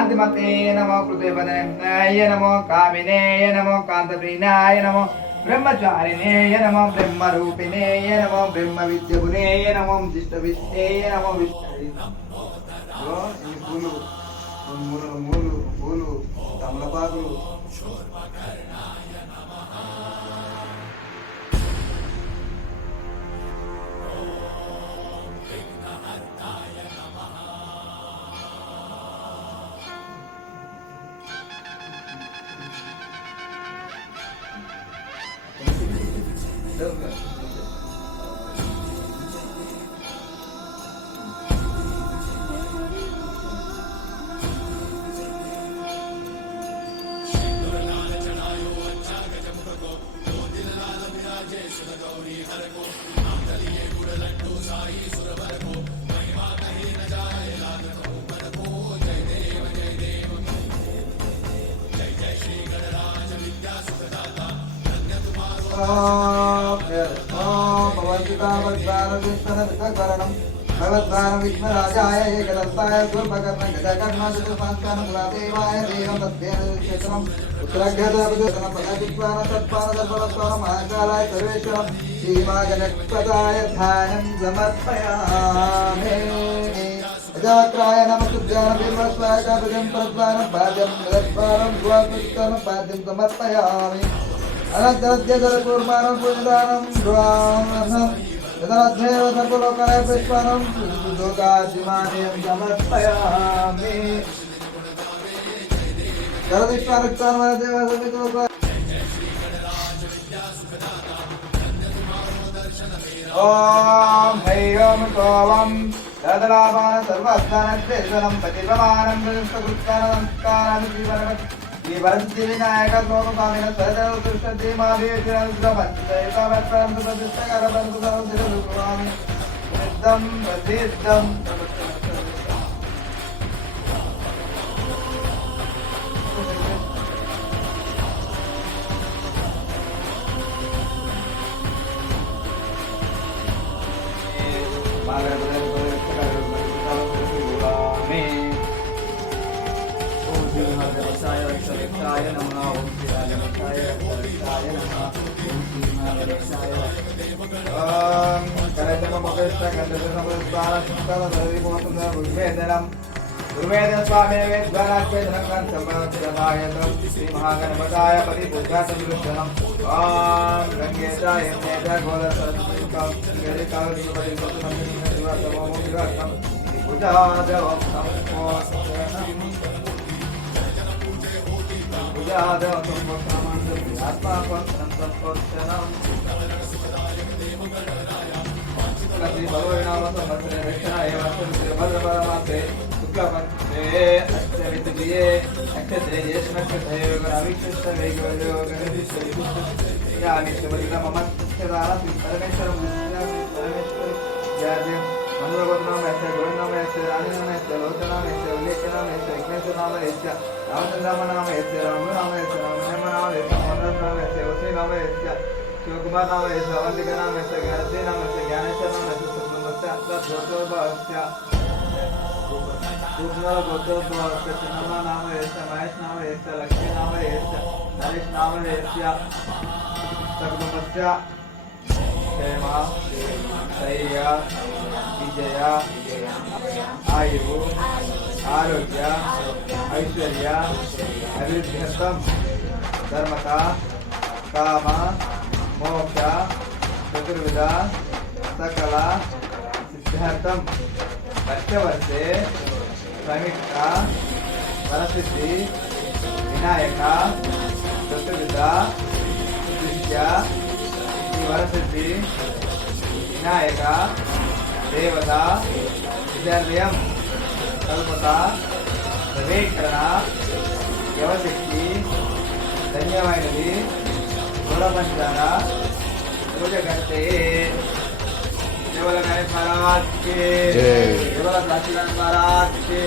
कांतिमते नमो कृतेपदनाय नमो कामिनेय नमो कांतप्रीणाय नमो ब्रह्मचारिणेय नमो ब्रह्मरूपिणेय नमो ब्रह्मविद्यगुणेय नमो जिष्टविष्णेय नमो विष्णवे పూలు మూలు మూలు పూలు తమలపాకులు भगवद्वान विघ्नराजाय एकदन्ताय दुर्भकर्ण गजकर्णचतुष्पांशानकुलादेवाय देवमध्येन क्षेत्रम् उत्तरघ्यदपदुतनं पदविद्वान तत्पाददर्पणस्वान महाकालाय सर्वेश्वरं श्रीमागणपदाय ध्यानं समर्पयामि अजाक्राय नमस्तुभ्यां भीमस्वाय काभुजं परद्वानं पाद्यं मृदद्वानं द्वादशं पाद्यं समर्पयामि अनन्तरद्यजलकूर्माणं पूजदानं द्वानं यदाध्येव सर्वलोकाय पुष्पाणं लोकाजिमानेयं समर्पयामि सर्वविश्वानुष्ठानं देवसमितो ॐ हैयं तोवं तदलाभान सर्वस्तानद्वेषणं प्रतिप्रमाणं प्रदिष्टकृत्कानं श्रीवरन्ति विनायक लोकपामिन सदौ दुष्टति माभीषणं प्रतिष्ठकरबन्धु सर्वसिद्धरूपवामि सिद्धं प्रसिद्धं स्वामी श्री महागणपताय परिपूजातम गंगेशाय शिवकुमार नाम ऐसा अवंतिका नाम ऐसा ज्ञानश्री नाम ऐसा ज्ञानेश्वर नाम ऐसा सुब्रह्मण्य गोत्रोद्भवस्य चिन्नमा नाम ऐसा महेश नाम ऐसा लक्ष्मी नाम ऐसा नरेश नाम ऐसा सुब्रह्मण्य क्षेमा धैर्य विजय आयु आरोग्य ऐश्वर्य अभिवृद्ध्यर्थं धर्मता काम मोक्ष चतुर्विध सकल सिद्धार्थं वर्षवर्षे समीक्षा वरसिद्धि विनायक चतुर्विध दृश्य वरसिद्धि विनायक देवता विद्यालयं कल्पता नवीकरण यवशक्ति ధన్యమైనది గుణపంచాల పూజ కంటే కేవల గణేష్ మహారాజ్ కే కేవల కాశీనాథ్ మహారాజ్ కే